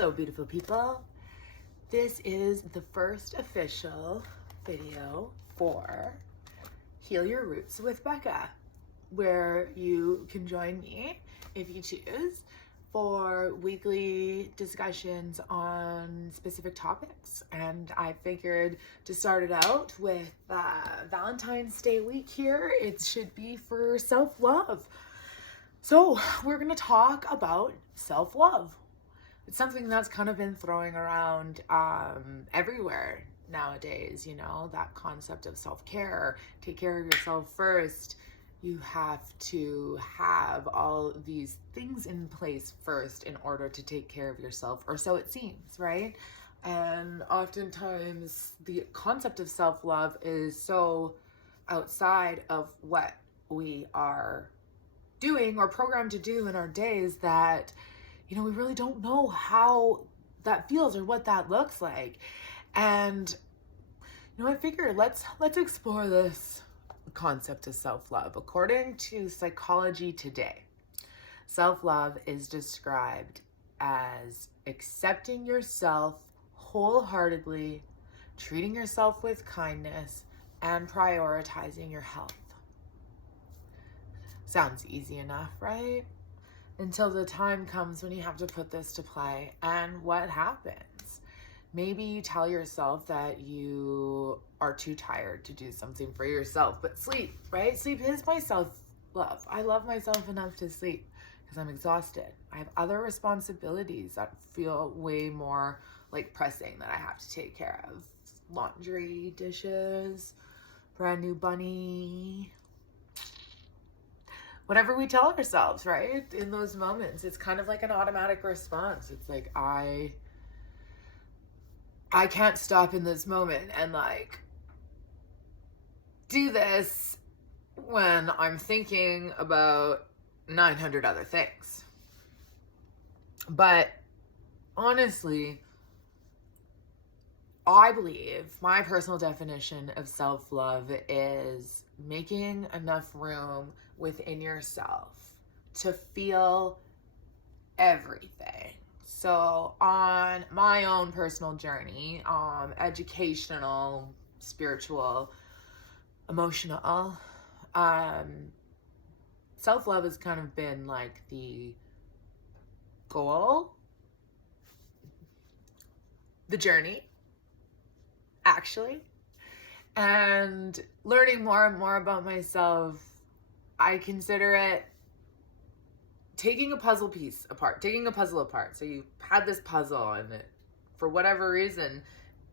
Hello, beautiful people. This is the first official video for Heal Your Roots with Becca, where you can join me, if you choose, for weekly discussions on specific topics. And I figured to start it out with Valentine's Day week here, it should be for self-love. So we're going to talk about self-love. It's something that's kind of been throwing around everywhere nowadays, you know, that concept of self-care. Take care of yourself first. You have to have all these things in place first in order to take care of yourself, or so it seems, right? And oftentimes the concept of self-love is so outside of what we are doing or programmed to do in our days that, you know, we really don't know how that feels or what that looks like. And, you know, I figured let's explore this concept of self-love. According to Psychology Today, self-love is described as accepting yourself wholeheartedly, treating yourself with kindness, and prioritizing your health. Sounds easy enough, right? Until the time comes when you have to put this to play. And what happens? Maybe you tell yourself that you are too tired to do something for yourself, but sleep, right? Sleep is my self-love. I love myself enough to sleep because I'm exhausted. I have other responsibilities that feel way more like pressing that I have to take care of. Laundry, dishes, brand new bunny, whatever we tell ourselves, right? In those moments, it's kind of like an automatic response. It's like, I can't stop in this moment and like do this when I'm thinking about 900 other things. But honestly, I believe my personal definition of self-love is making enough room within yourself to feel everything. So on my own personal journey, educational, spiritual, emotional, self-love has kind of been like the goal, the journey, actually. And learning more and more about myself, I consider it taking a puzzle apart. So you had this puzzle and for whatever reason,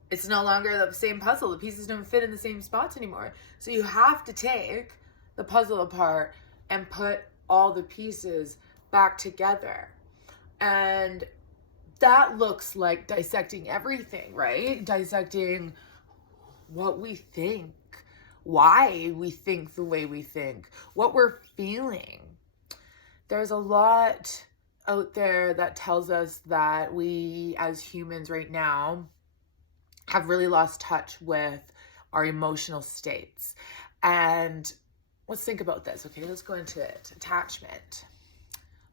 it's no longer the same puzzle. The pieces don't fit in the same spots anymore. So you have to take the puzzle apart and put all the pieces back together. And that looks like dissecting everything, right? Dissecting what we think, why we think the way we think, what we're feeling. There's a lot out there that tells us that we as humans right now have really lost touch with our emotional states. And let's think about this, okay? Let's go into it. Attachment.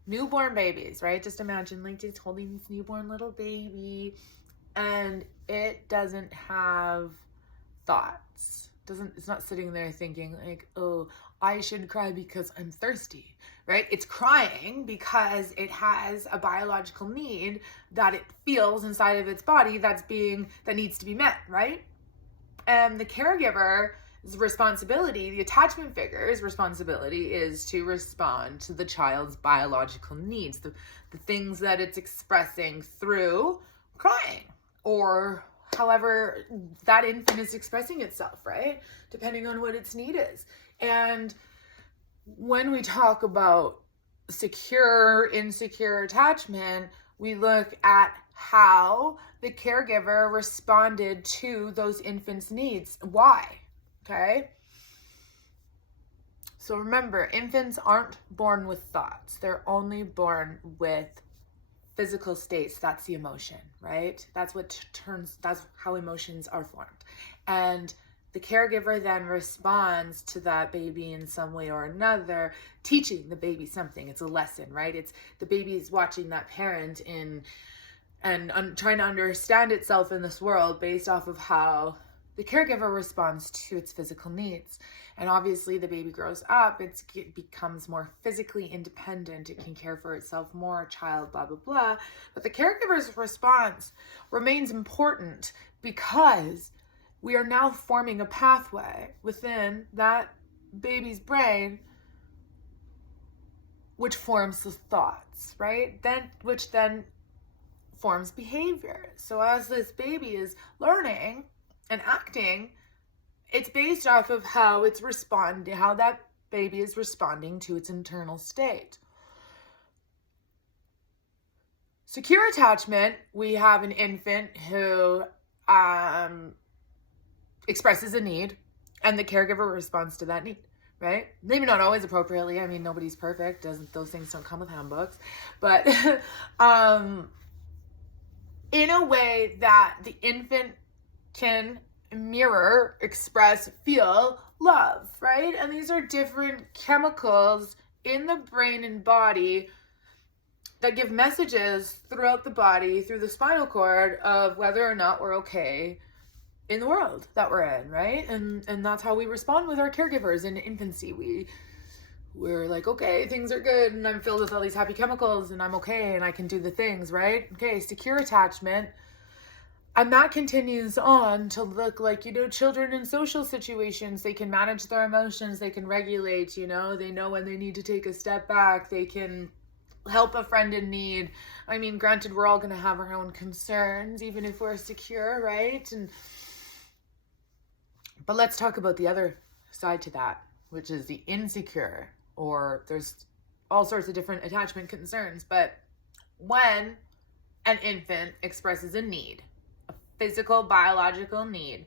Newborn babies, right? Just imagine like just holding this newborn little baby and it doesn't have thoughts. It's not sitting there thinking like, oh, I should cry because I'm thirsty, right? It's crying because it has a biological need that it feels inside of its body that needs to be met, right? And the caregiver's responsibility, the attachment figure's responsibility is to respond to the child's biological needs, the things that it's expressing through crying or however that infant is expressing itself, right? Depending on what its need is. And when we talk about secure, insecure attachment, we look at how the caregiver responded to those infants' needs. Why? Okay? So remember, infants aren't born with thoughts. They're only born with physical states. That's the emotion, right? That's how emotions are formed. And the caregiver then responds to that baby in some way or another, teaching the baby something. It's a lesson, right? It's the baby is watching that parent in and trying to understand itself in this world based off of how the caregiver responds to its physical needs. And obviously the baby grows up, it becomes more physically independent, it can care for itself more, child, blah, blah, blah. But the caregiver's response remains important because we are now forming a pathway within that baby's brain which forms the thoughts, right? Which then forms behavior. So as this baby is learning and acting, it's based off of how that baby is responding to its internal state. Secure attachment, we have an infant who expresses a need and the caregiver responds to that need, right? Maybe not always appropriately. I mean, nobody's perfect. Those things don't come with handbooks. But in a way that the infant can mirror, express, feel love, right? And these are different chemicals in the brain and body that give messages throughout the body, through the spinal cord, of whether or not we're okay in the world that we're in, right? And that's how we respond with our caregivers in infancy. We're like, okay, things are good, and I'm filled with all these happy chemicals, and I'm okay, and I can do the things, right? Okay, secure attachment. And that continues on to look like, children in social situations, they can manage their emotions, they can regulate, they know when they need to take a step back, they can help a friend in need. I mean, granted, we're all going to have our own concerns, even if we're secure, right? But let's talk about the other side to that, which is the insecure, or there's all sorts of different attachment concerns. But when an infant expresses a need, a physical, biological need,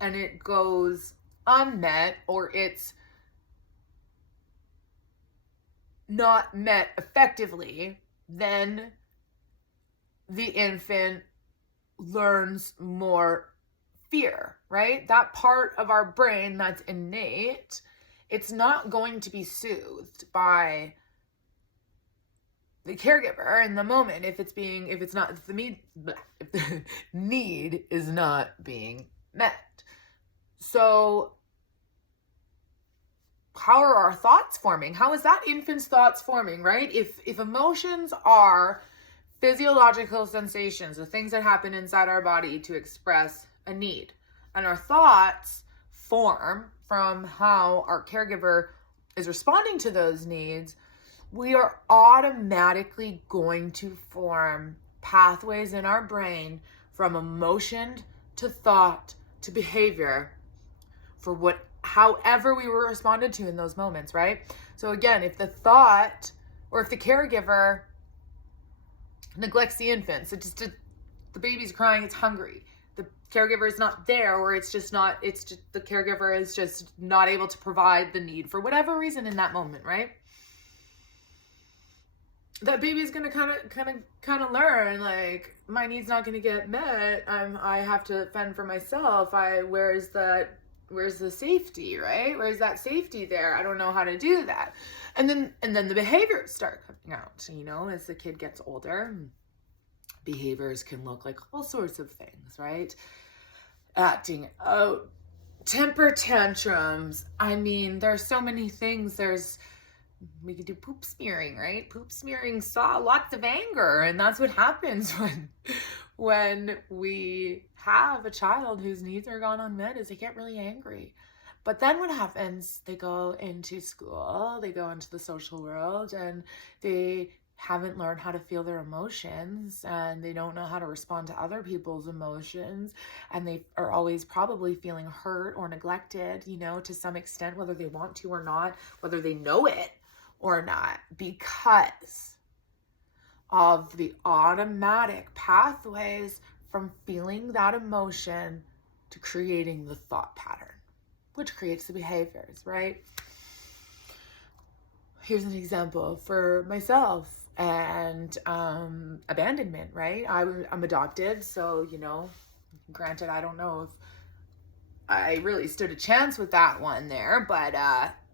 and it goes unmet, or it's not met effectively, then the infant learns more fear, right? That part of our brain that's innate, it's not going to be soothed by the caregiver in the moment if the need is not being met. So how are our thoughts forming? How is that infant's thoughts forming, right? If emotions are physiological sensations, the things that happen inside our body to express a need, and our thoughts form from how our caregiver is responding to those needs, we are automatically going to form pathways in our brain from emotion to thought to behavior for however we were responded to in those moments, right? So again, if the thought, or if the caregiver neglects the infant, so the baby's crying, it's hungry, the caregiver is not there, or the caregiver is just not able to provide the need for whatever reason in that moment, right? That baby's gonna kind of learn, like, my need's not gonna get met. I have to fend for myself. Where's the safety, right? Where's that safety there? I don't know how to do that. And then the behaviors start coming out, as the kid gets older. Behaviors can look like all sorts of things, right? Acting out, temper tantrums. I mean, there's so many things. We could do poop smearing, right? Poop smearing saw lots of anger, and that's what happens when we have a child whose needs are gone unmet, is they get really angry. But then what happens? They go into school, they go into the social world, and they haven't learned how to feel their emotions, and they don't know how to respond to other people's emotions, and they are always probably feeling hurt or neglected, to some extent, whether they want to or not, whether they know it or not, because of the automatic pathways from feeling that emotion to creating the thought pattern, which creates the behaviors, right? Here's an example for myself and abandonment, right? I'm adopted, so, granted, I don't know if I really stood a chance with that one there, but,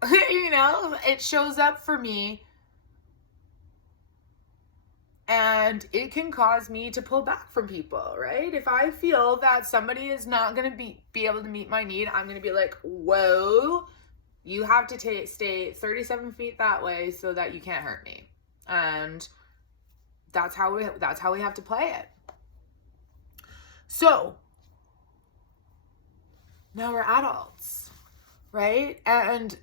it shows up for me And it can cause me to pull back from people, right? If I feel that somebody is not going to be able to meet my need, I'm going to be like, whoa, you have to stay 37 feet that way so that you can't hurt me. And that's how we have to play it. So now we're adults, right? And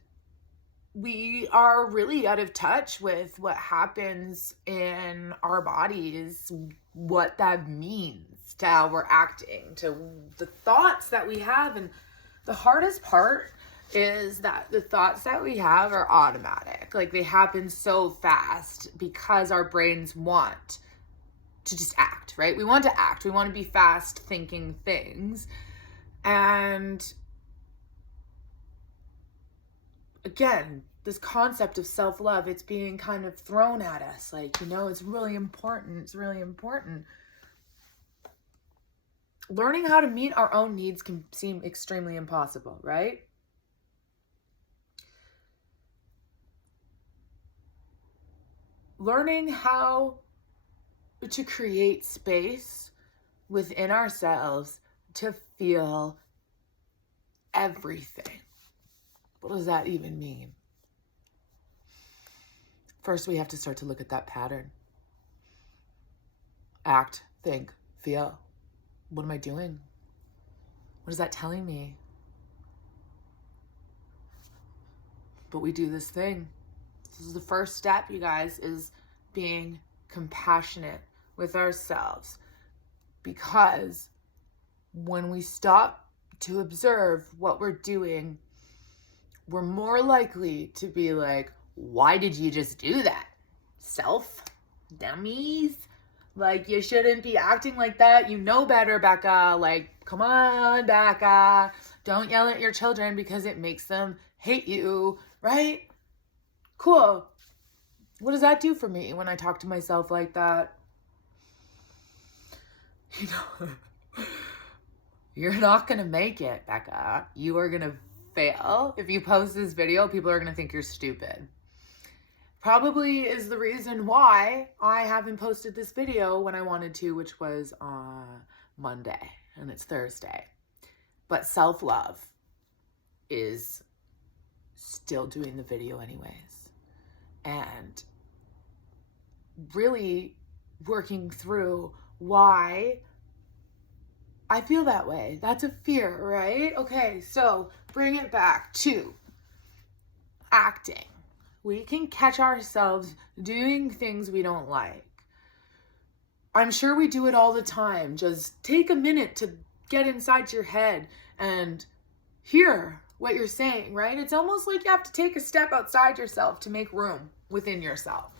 we are really out of touch with what happens in our bodies, what that means to how we're acting, to the thoughts that we have. And the hardest part is that the thoughts that we have are automatic. Like, they happen so fast because our brains want to just act, right? We want to act. We want to be fast thinking things. And again, this concept of self-love, it's being kind of thrown at us. Like, it's really important. It's really important. Learning how to meet our own needs can seem extremely impossible, right? Learning how to create space within ourselves to feel everything. What does that even mean? First, we have to start to look at that pattern. Act, think, feel. What am I doing? What is that telling me? But we do this thing. This is the first step, you guys, is being compassionate with ourselves. Because when we stop to observe what we're doing, we're more likely to be like, why did you just do that? Self? Dummies? Like, you shouldn't be acting like that. You know better, Becca. Like, come on, Becca. Don't yell at your children because it makes them hate you, right? Cool. What does that do for me when I talk to myself like that? You're not going to make it, Becca. You are going to fail. If you post this video, people are going to think you're stupid. Probably is the reason why I haven't posted this video when I wanted to, which was on Monday, and it's Thursday. But self-love is still doing the video anyways. And really working through why I feel that way. That's a fear, right? Okay, so bring it back to acting. We can catch ourselves doing things we don't like. I'm sure we do it all the time. Just take a minute to get inside your head and hear what you're saying, right? It's almost like you have to take a step outside yourself to make room within yourself.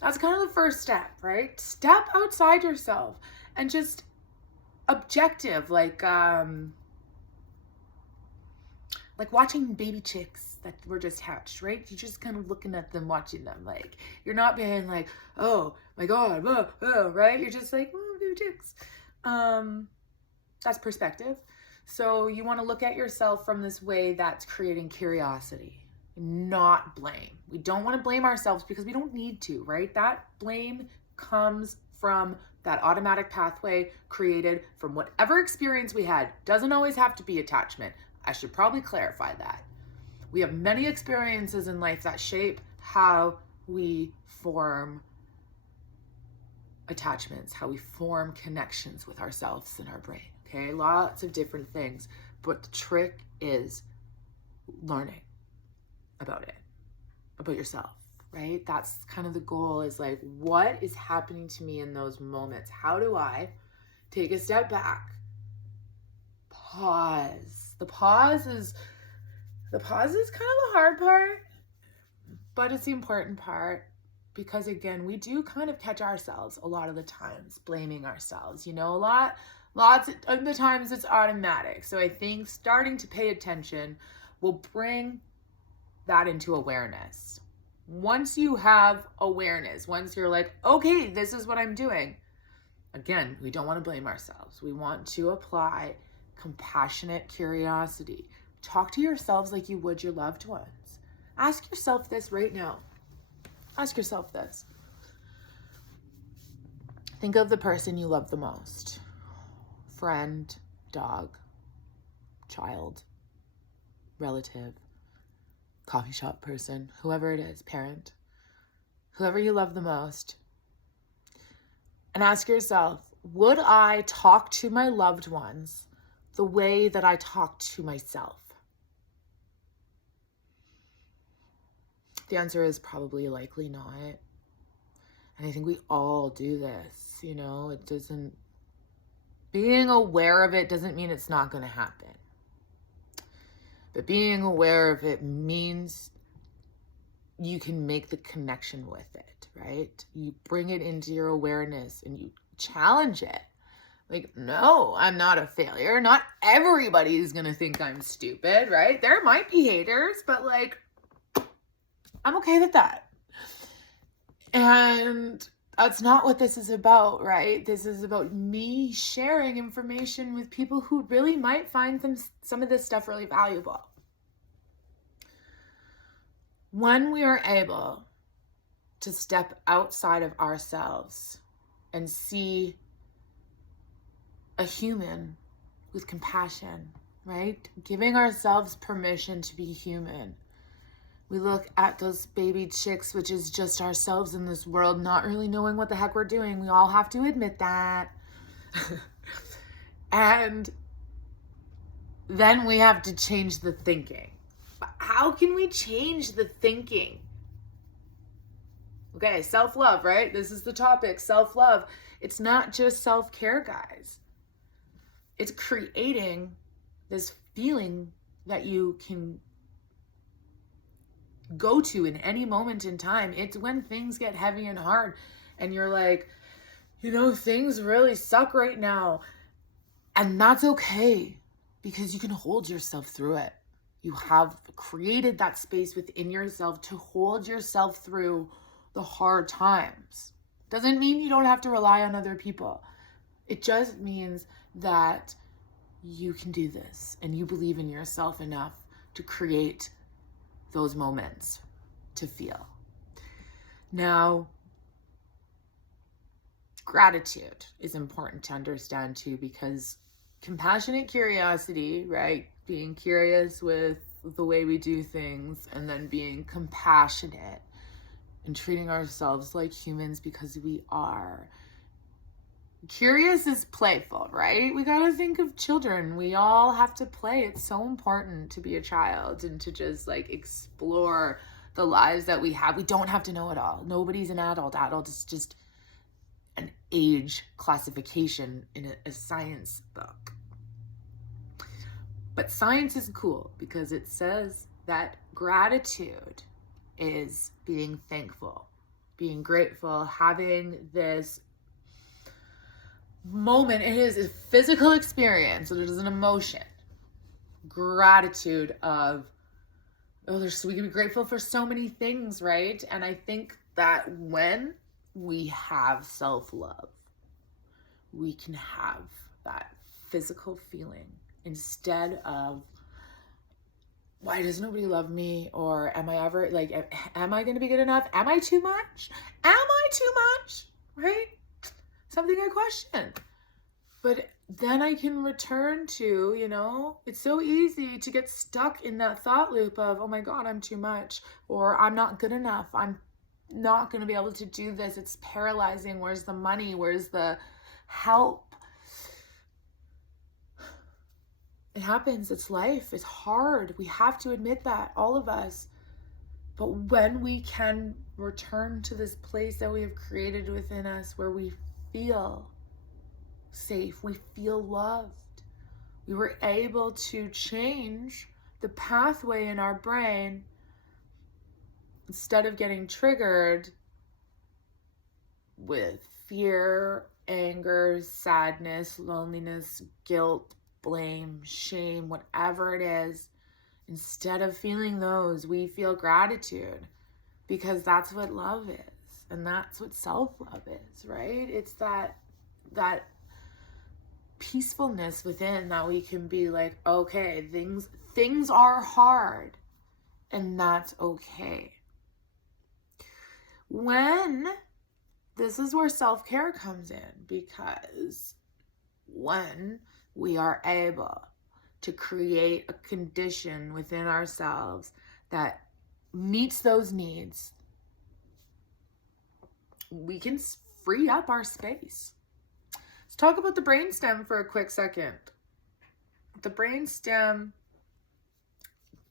That's kind of the first step, right? Step outside yourself and just objective, like watching baby chicks that were just hatched, right? You're just kind of looking at them, watching them. Like, you're not being like, oh my God, right? You're just like, oh, baby chicks. That's perspective. So you want to look at yourself from this way that's creating curiosity, not blame. We don't want to blame ourselves because we don't need to, right? That blame comes from that automatic pathway created from whatever experience we had. Doesn't always have to be attachment. I should probably clarify that. We have many experiences in life that shape how we form attachments, how we form connections with ourselves and our brain. Okay, lots of different things. But the trick is learning about it, about yourself, right? That's kind of the goal, is like, what is happening to me in those moments? How do I take a step back? Pause. The pause is kind of the hard part, but it's the important part, because again, we do kind of catch ourselves a lot of the times blaming ourselves, lots of the times it's automatic. So I think starting to pay attention will bring that into awareness. Once you have awareness, once you're like, okay, this is what I'm doing. Again, we don't want to blame ourselves. We want to apply compassionate curiosity. Talk to yourselves like you would your loved ones. Ask yourself this right now. Ask yourself this. Think of the person you love the most. Friend, dog, child, relative, coffee shop person, whoever it is, parent, whoever you love the most. And ask yourself, would I talk to my loved ones the way that I talk to myself? The answer is probably likely not. And I think we all do this, being aware of it doesn't mean it's not going to happen. But being aware of it means you can make the connection with it, right? You bring it into your awareness and you challenge it. Like, no, I'm not a failure. Not everybody is going to think I'm stupid, right? There might be haters, but like, I'm okay with that. And that's not what this is about, right? This is about me sharing information with people who really might find some of this stuff really valuable. When we are able to step outside of ourselves and see a human with compassion, right? Giving ourselves permission to be human. We look at those baby chicks, which is just ourselves in this world, not really knowing what the heck we're doing. We all have to admit that. And then we have to change the thinking. How can we change the thinking? Okay, self-love, right? This is the topic, self-love. It's not just self-care, guys. It's creating this feeling that you can go to in any moment in time. It's when things get heavy and hard and you're like, things really suck right now. And that's okay, because you can hold yourself through it. You have created that space within yourself to hold yourself through the hard times. Doesn't mean you don't have to rely on other people. It just means that you can do this and you believe in yourself enough to create those moments to feel. Now, gratitude is important to understand too, because compassionate curiosity, right? Being curious with the way we do things, and then being compassionate and treating ourselves like humans because we are. Curious is playful, right? We gotta think of children. We all have to play. It's so important to be a child and to just like explore the lives that we have. We don't have to know it all. Nobody's an adult. Adult is just an age classification in a science book. But science is cool because it says that gratitude is being thankful, being grateful, having this moment. It is a physical experience, so there's an emotion. Gratitude of, we can be grateful for so many things, right? And I think that when we have self-love, we can have that physical feeling instead of, why does nobody love me? Or am I ever, am I going to be good enough? Am I too much? Am I too much? Right? Something I question. But then I can return to, it's so easy to get stuck in that thought loop of, oh my God, I'm too much, or I'm not good enough. I'm not going to be able to do this. It's paralyzing. Where's the money? Where's the help? It happens. It's life. It's hard. We have to admit that, all of us. But when we can return to this place that we have created within us where we feel safe, we feel loved, we were able to change the pathway in our brain. Instead of getting triggered with fear, anger, sadness, loneliness, guilt, blame, shame, whatever it is, instead of feeling those, we feel gratitude, because that's what love is, and that's what self-love is, right? It's that peacefulness within that we can be like, okay, things are hard, and that's okay. When this is where self-care comes in, because when we are able to create a condition within ourselves that meets those needs, we can free up our space. Let's talk about the brainstem for a quick second. The brainstem,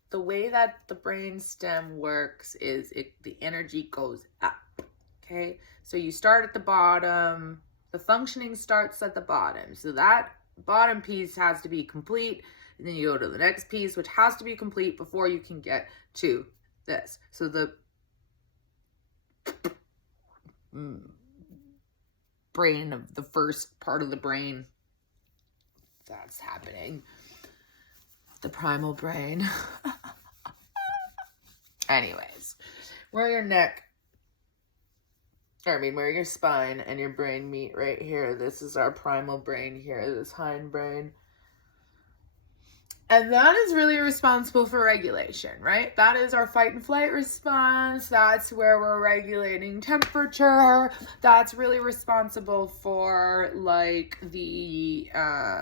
the way that the brainstem works is the energy goes up. Okay, so you start at the bottom, the functioning starts at the bottom. So that bottom piece has to be complete, and then you go to the next piece, which has to be complete before you can get to this. So the brain of the first part of the brain, that's happening. The primal brain. Anyways, where your neck, where your spine and your brain meet right here. This is our primal brain here, this hind brain. And that is really responsible for regulation, right? That is our fight and flight response. That's where we're regulating temperature. That's really responsible for like the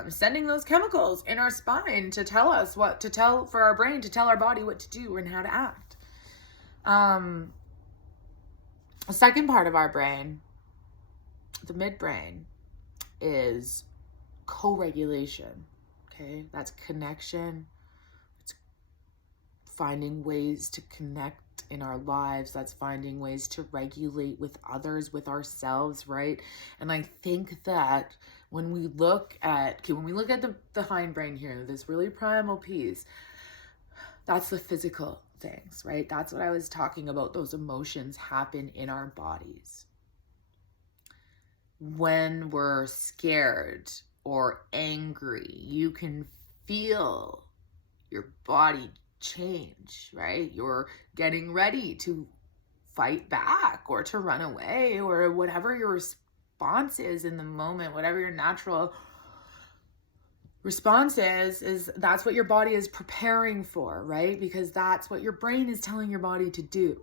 sending those chemicals in our spine to tell us what to tell, for our brain to tell our body what to do and how to act. The second part of our brain, the midbrain, is co-regulation. Okay, that's connection. It's finding ways to connect in our lives. That's finding ways to regulate with others, with ourselves, right? And I think that when we look at the hindbrain here, this really primal piece, that's the physical things, right? That's what I was talking about. Those emotions happen in our bodies. When we're scared or angry, you can feel your body change, right? You're getting ready to fight back or to run away, or whatever your response is in the moment, whatever your natural response is that's what your body is preparing for, right? Because that's what your brain is telling your body to do.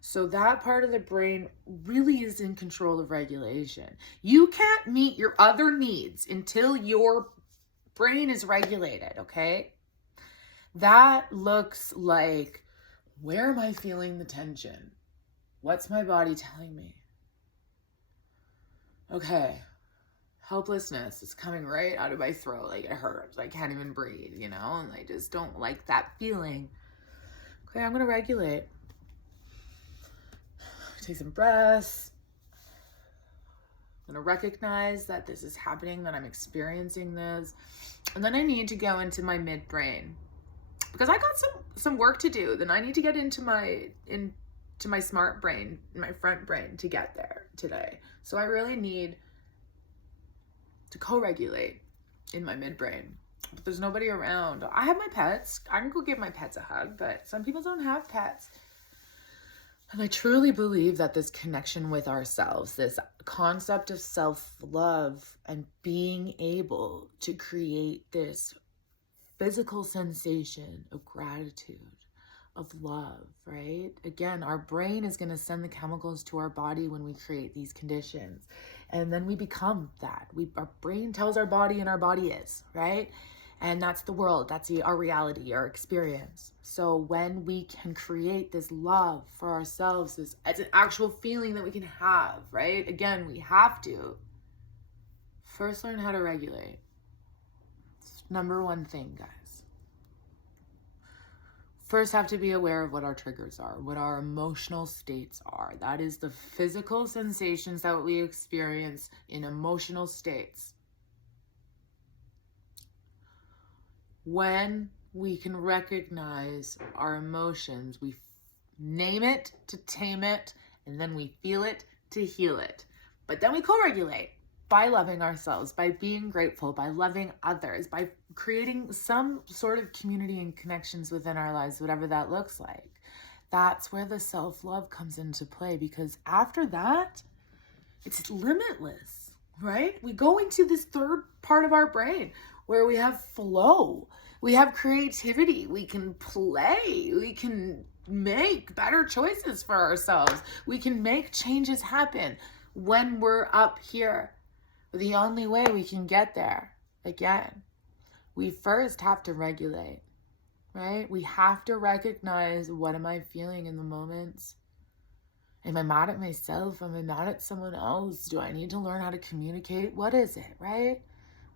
So that part of the brain really is in control of regulation. You can't meet your other needs until your brain is regulated, okay? That looks like, where am I feeling the tension? What's my body telling me? Okay, helplessness is coming right out of my throat. Like, it hurts. I can't even breathe, and I just don't like that feeling. Okay, I'm going to regulate. Take some breaths. I'm going to recognize that this is happening, that I'm experiencing this. And then I need to go into my midbrain, because I got some work to do. Then I need to get into my smart brain, my front brain, to get there today. So I really need to co-regulate in my midbrain. But there's nobody around. I have my pets. I can go give my pets a hug, but some people don't have pets. And I truly believe that this connection with ourselves, this concept of self-love and being able to create this physical sensation of gratitude, of love, right? Again, our brain is going to send the chemicals to our body when we create these conditions. And then we become that. Our brain tells our body, and our body is, right? And that's the world. That's our reality, our experience. So when we can create this love for ourselves, as an actual feeling that we can have, right? Again, we have to first learn how to regulate. It's number one thing, guys. First have to be aware of what our triggers are, what our emotional states are. That is the physical sensations that we experience in emotional states. When we can recognize our emotions, we name it to tame it, and then we feel it to heal it. But then we co-regulate by loving ourselves, by being grateful, by loving others, by creating some sort of community and connections within our lives, whatever that looks like. That's where the self-love comes into play, because after that, it's limitless, right? We go into this third part of our brain where we have flow, we have creativity, we can play, we can make better choices for ourselves, we can make changes happen. when we're up here. But the only way we can get there, again, we first have to regulate, right? We have to recognize, what am I feeling in the moments? Am I mad at myself? Am I mad at someone else? Do I need to learn how to communicate? What is it, right?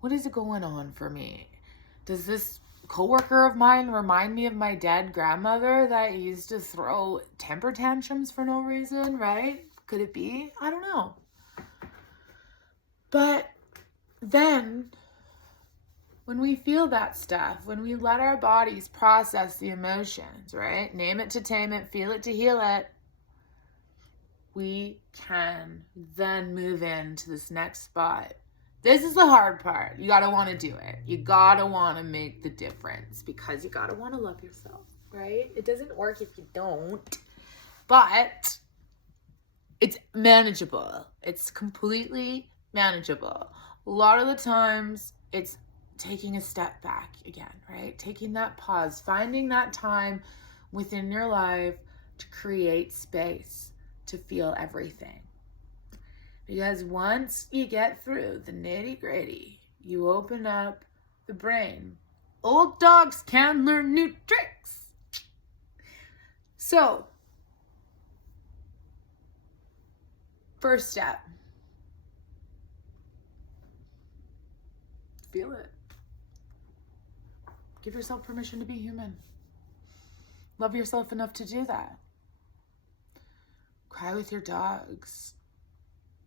What is it going on for me? Does this coworker of mine remind me of my dead grandmother that used to throw temper tantrums for no reason, right? Could it be? I don't know. But then, when we feel that stuff, when we let our bodies process the emotions, right? Name it to tame it, feel it to heal it, we can then move into this next spot. This is the hard part. You gotta want to do it. You gotta want to make the difference, because you gotta want to love yourself, right? It doesn't work if you don't, but it's manageable. It's completely manageable. A lot of the times it's taking a step back again, right? Taking that pause, finding that time within your life to create space to feel everything. Because once you get through the nitty-gritty, you open up the brain. Old dogs can learn new tricks. So, first step, feel it. Give yourself permission to be human. Love yourself enough to do that. Cry with your dogs.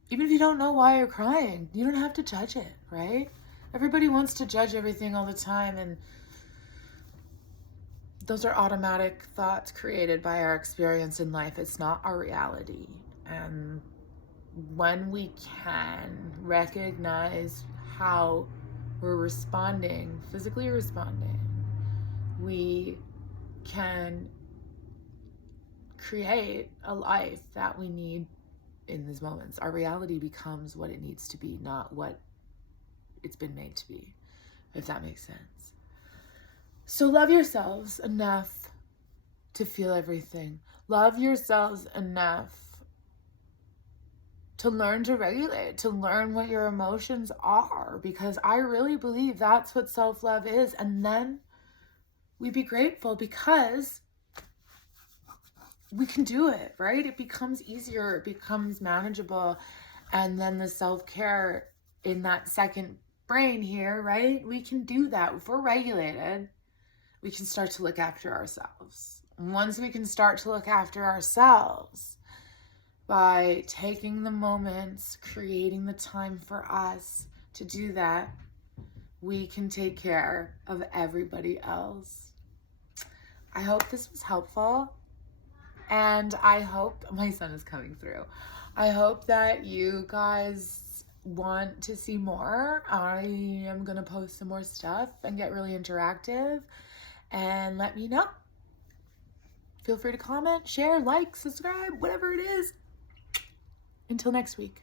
Even if you don't know why you're crying, you don't have to judge it, right? Everybody wants to judge everything all the time, and those are automatic thoughts created by our experience in life. It's not our reality. And when we can recognize how we're responding, physically responding, we can create a life that we need in these moments. Our reality becomes what it needs to be, not what it's been made to be, if that makes sense. So love yourselves enough to feel everything. Love yourselves enough to learn to regulate, to learn what your emotions are, because I really believe that's what self-love is. And then we be grateful because we can do it, right? It becomes easier, it becomes manageable. And then the self-care in that second brain here, right? We can do that. If we're regulated, we can start to look after ourselves. And once we can start to look after ourselves by taking the moments, creating the time for us to do that, we can take care of everybody else. I hope this was helpful. And I hope, my son is coming through. I hope that you guys want to see more. I am going to post some more stuff and get really interactive, and let me know. Feel free to comment, share, like, subscribe, whatever it is. Until next week.